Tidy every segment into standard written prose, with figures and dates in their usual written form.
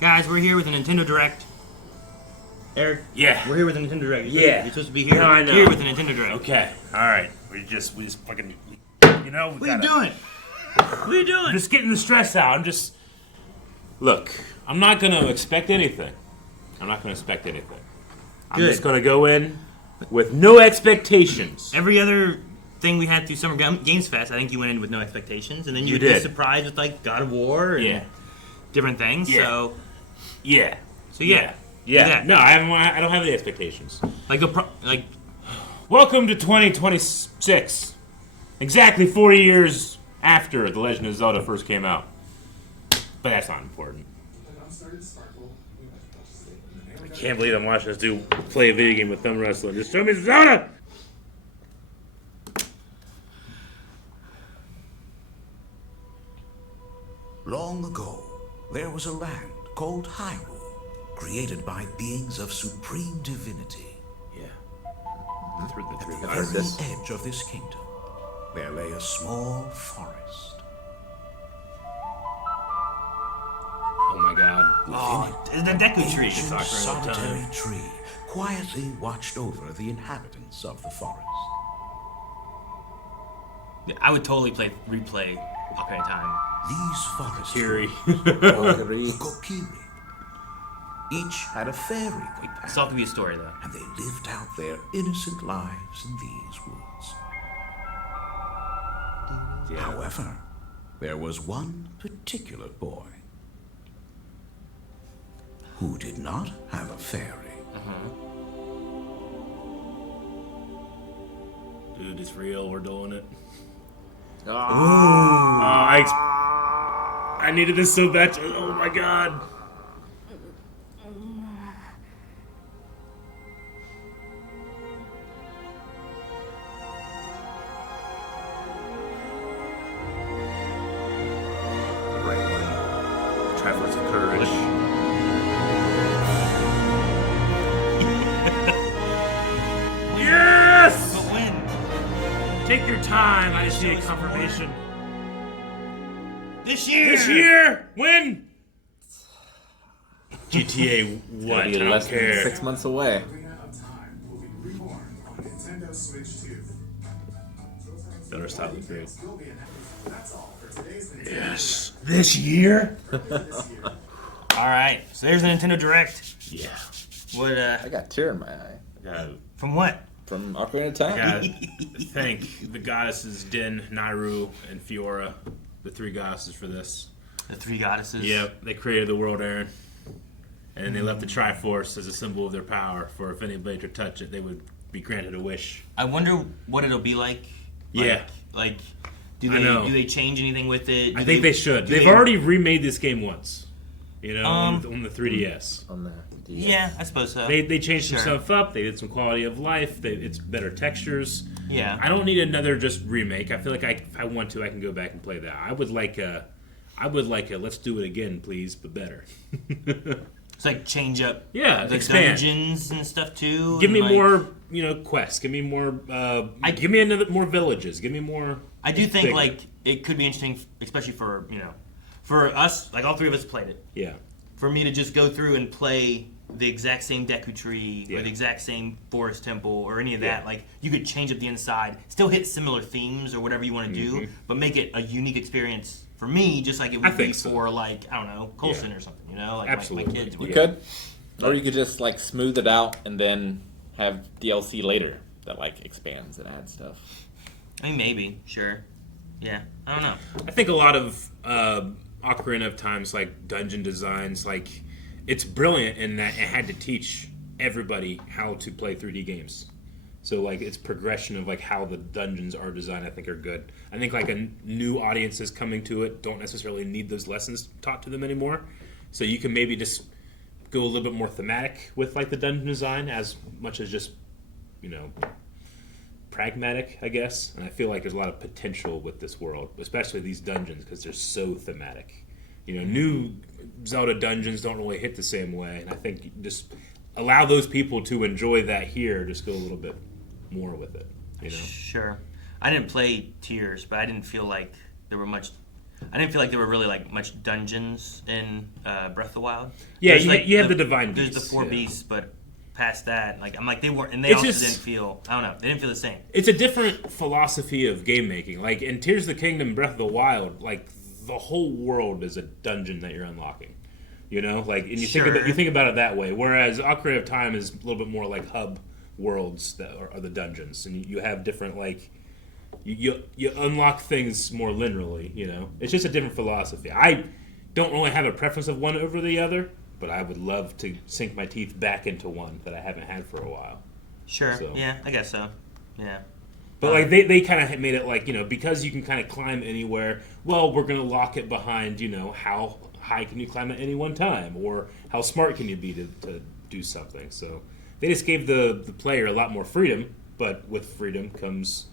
Guys, we're here with a Nintendo Direct. Eric? Yeah. We're here with a Nintendo Direct. Yeah. You're supposed to be here, No, I know. here with a Nintendo Direct. Okay. All right. We just fucking, you know. What are you doing? What are you doing? Just getting the stress out. Look, I'm not gonna expect anything. I'm just gonna go in with no expectations. Every other thing we had through Summer Games Fest, I think you went in with no expectations, and then you were did. just surprised with like God of War and different things. Yeah. So Yeah. yeah. Yeah. No, I don't have any expectations. Like Welcome to 2026. Exactly 4 years after The Legend of Zelda first came out. But that's not important. I can't believe I'm watching this dude play a video game with thumb wrestling. Just show me Zelda! Long ago, there was a land called Hyrule, created by beings of supreme divinity. Yeah. At the very edge of this kingdom, there lay a small forest. Oh my god. it's the Deku Tree. Ancient Ocarina of solitary Time. tree quietly watched over the inhabitants of the forest. I would totally replay Ocarina of Time. These forest Kiri. the Kokiri. Each had a fairy companion, It's all could be a story though. and they lived out their innocent lives in these woods. Yeah. However, there was one particular boy who did not have a fairy. Dude, it's real. We're doing it. Ah. I needed this so bad. Oh my god. Right one. Triforce of Courage. Yes! But when? Take your time. I just need a confirmation. This year! This year! When? GTA what? I Be don't less than care. 6 months away. Ocarina of Time will be reborn on Nintendo Switch 2. Better stop the great. Will be announced. That's all for today's Nintendo Yes. This year? this year. Alright, so there's the Nintendo Direct. Yeah. What, I got a tear in my eye Gotta, from what? from Ocarina of Time. gotta thank the goddesses Din, Nairu, and Fiora, the three goddesses for this. The three goddesses. Yep, they created the world, Aaron. And then they left the Triforce as a symbol of their power, for if anybody could touch it, they would be granted a wish. I wonder what it'll be like. Yeah. Like, do I know. they change anything with it? I think they should. do They've they- already remade this game once. You know, on the 3DS. On the DS. Yeah, I suppose so. They changed some Sure. stuff up. They did some quality of life. It's better textures. Yeah. I don't need another just remake. I feel like if I want to, I can go back and play that. I would like a let's do it again, please, but better. It's like change up Yeah, the expand. dungeons and stuff too. Give and me like- more, quests. Give me more. Give me more villages. Give me more. I do think bigger. like it could be interesting, especially for for us. Like all three of us played it. Yeah. For me to just go through and play the exact same Deku Tree Yeah. or the exact same Forest Temple or any of Yeah. that, like you could change up the inside, still hit similar themes or whatever you want to do, but make it a unique experience for me, just like it Mm-hmm. I would be think so. for like I don't know Colson Yeah. or something, like Absolutely. my kids. You would. could. Or you could just like smooth it out and then have DLC later that like expands and adds stuff. I mean, maybe, sure, yeah, I don't know. I think a lot of Ocarina of Time's like dungeon designs, like it's brilliant in that it had to teach everybody how to play 3D games. So like its progression of like how the dungeons are designed, I think are good. I think like new audiences coming to it don't necessarily need those lessons taught to them anymore. So you can maybe just go a little bit more thematic with like the dungeon design as much as just pragmatic, I guess. And I feel like there's a lot of potential with this world, especially these dungeons, because they're so thematic. New Zelda dungeons don't really hit the same way, and I think just allow those people to enjoy that here. Just go a little bit more with it. Sure. I didn't play Tears, but I didn't feel like there were much. I didn't feel like there were really like much dungeons in Breath of the Wild. Yeah, There's, you have the divine There's beasts. the 4 yeah. beasts, but past that, like I'm like they weren't, and they It's also just- didn't feel. I don't know. They didn't feel the same. It's a different philosophy of game making. Like in Tears of the Kingdom, Breath of the Wild, like the whole world is a dungeon that you're unlocking. You know, like, and you Sure. think about it that way. Whereas Ocarina of Time is a little bit more like hub worlds that are the dungeons, and you have different like you unlock things more linearly. You know, it's just a different philosophy. I don't really have a preference of one over the other, but I would love to sink my teeth back into one that I haven't had for a while. Sure. So. Yeah, I guess so. Yeah. But like they kind of made it like, you know, because you can kind of climb anywhere. Well, we're going to lock it behind, you know, how high can you climb at any one time, or how smart can you be to do something. So they just gave the player a lot more freedom. But with freedom comes,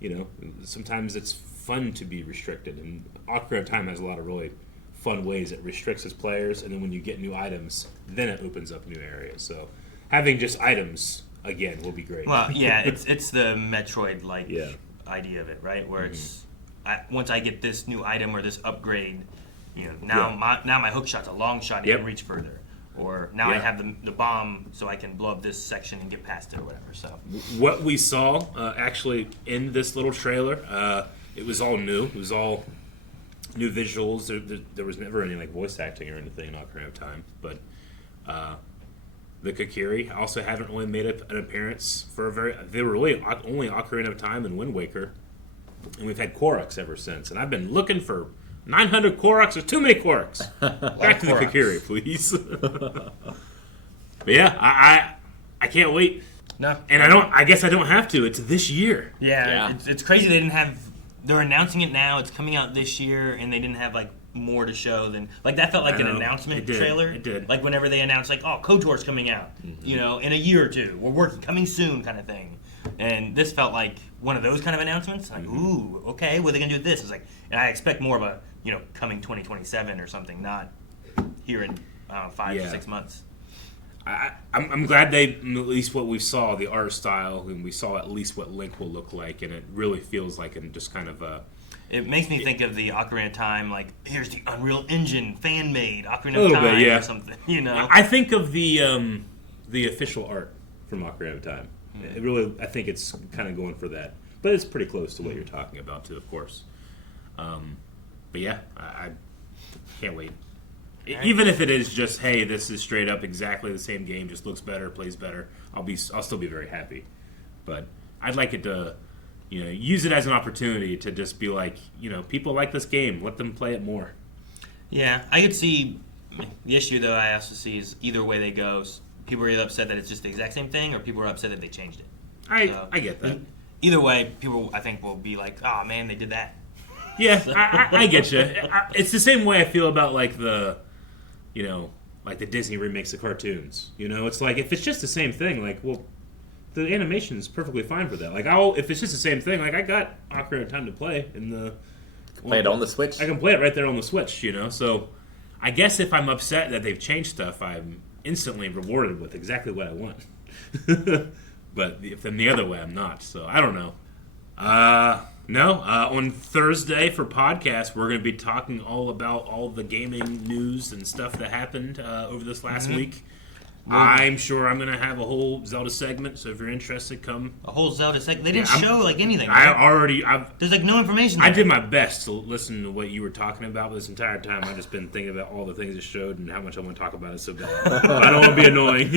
you know, sometimes it's fun to be restricted. And Ocarina of Time has a lot of really fun ways it restricts its players, and then when you get new items, then it opens up new areas. So having just items again will be great. Well, yeah, it's the Metroid like Yeah. idea of it, right? Where it's once I get this new item or this upgrade, you know, now my hook shot's a long shot, it can reach further. Or now I Yeah. have the bomb, so I can blow up this section and get past it or whatever. So What we saw actually in this little trailer, it was all new. It was all new visuals. There was never any like voice acting or anything in Ocarina of Time, but the Kokiri also haven't really made an appearance for they were really only Ocarina of Time and Wind Waker, and we've had Koroks ever since. And I've been looking for 900 Koroks. There's too many Koroks. Back to the Koroks. Kokiri, please. But yeah, I can't wait. no, And I guess I don't have to. It's this year. yeah. It's crazy they didn't have. They're announcing it now. It's coming out this year, and they didn't have like more to show than like that felt like I an know. announcement It did. trailer. It did. Like whenever they announced like, oh, KOTOR's coming out, you know, in a year or two. We're working, coming soon, kind of thing. And this felt like one of those kind of announcements. Like, ooh, okay, what are they gonna do with this? It's like, and I expect more of a, you know, coming 2027 or something, not here in 5 Yeah. to 6 months. I'm glad they, at least what we saw, the art style, and we saw at least what Link will look like, and it really feels like in just kind of a... It makes me think of the Ocarina of Time, like, here's the Unreal Engine fan-made Ocarina A of little Time bit, yeah. or something, you know? I think of the official art from Ocarina of Time. It really, I think it's kind of going for that. But it's pretty close to what you're talking about, too, of course. But yeah, I can't wait. Even if it is just, hey, this is straight up exactly the same game, just looks better, plays better, I'll still be very happy. But I'd like it to, you know, use it as an opportunity to just be like, you know, people like this game, let them play it more. Yeah, I could see the issue, though, I also see is either way they go. People are either upset that it's just the exact same thing, or people are upset that they changed it. I get that. Either way, people, I think, will be like, oh, man, they did that. Yeah, I get you. It's the same way I feel about like the, you know, like the Disney remakes of cartoons. You know, it's like if it's just the same thing, like, well, the animation is perfectly fine for that. Like, if it's just the same thing, like I got Ocarina of Time to play in the. Play it on the Switch. I can play it right there on the Switch. You know, so I guess if I'm upset that they've changed stuff, I'm instantly rewarded with exactly what I want. But if I'm the other way, I'm not. So I don't know. On Thursday for podcast, we're going to be talking all about all the gaming news and stuff that happened over this last week. I'm sure I'm going to have a whole Zelda segment, so if you're interested, come. A whole Zelda segment. They didn't Yeah, show, like, anything, I right? There's, like, no information I there. did my best to listen to what you were talking about this entire time. I've just been thinking about all the things it showed and how much I want to talk about it so bad. I don't want to be annoying.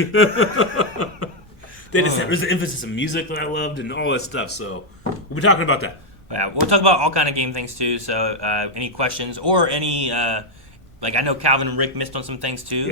There's the emphasis of music that I loved and all that stuff, so we'll be talking about that. Yeah, we'll talk about all kind of game things, too, so any questions or any... like, I know Calvin and Rick missed on some things, too,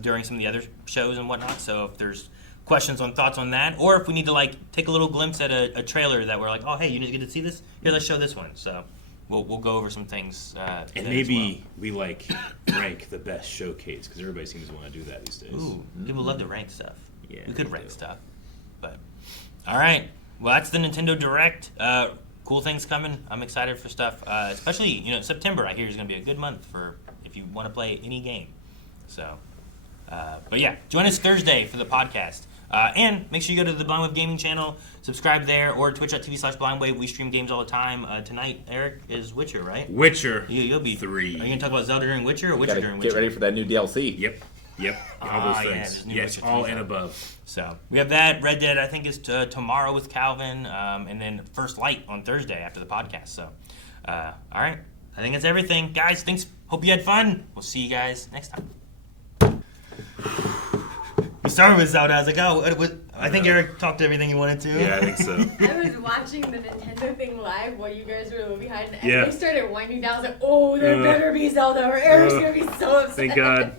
during some of the other shows and whatnot, so if there's questions on thoughts on that, or if we need to, like, take a little glimpse at a trailer that we're like, oh, hey, you didn't get to see this? Here, let's show this one. So we'll go over some things And then maybe we, like, rank the best showcase, because everybody seems to want to do that these days. as well. Ooh, people love to rank stuff. Yeah, we could they rank do. stuff. But, all right. Well, that's the Nintendo Direct. Cool things coming. I'm excited for stuff. Especially, you know, September, I hear, is going to be a good month for if you want to play any game. So, but yeah, join us Thursday for the podcast. And make sure you go to the Blindwave Gaming channel, subscribe there, or twitch.tv/blindwave. We stream games all the time. Tonight, Eric, is Witcher, right? Witcher. You'll be 3. Are you going to talk about Zelda during Witcher or Witcher during Witcher? Get ready for that new DLC. Yep. All those things. Yes, all and above. So we have that. Red Dead, I think, is tomorrow with Calvin, and then First Light on Thursday after the podcast. So, all right. I think that's everything. Guys, thanks. Hope you had fun. We'll see you guys next time. We started with Zelda. I was like, I think Eric talked to everything he wanted to. Yeah, I think so. I was watching the Nintendo thing live while you guys were behind, and Yeah. they started winding down. I was like, oh, there better be Zelda, or Eric's going to be so upset. Thank God.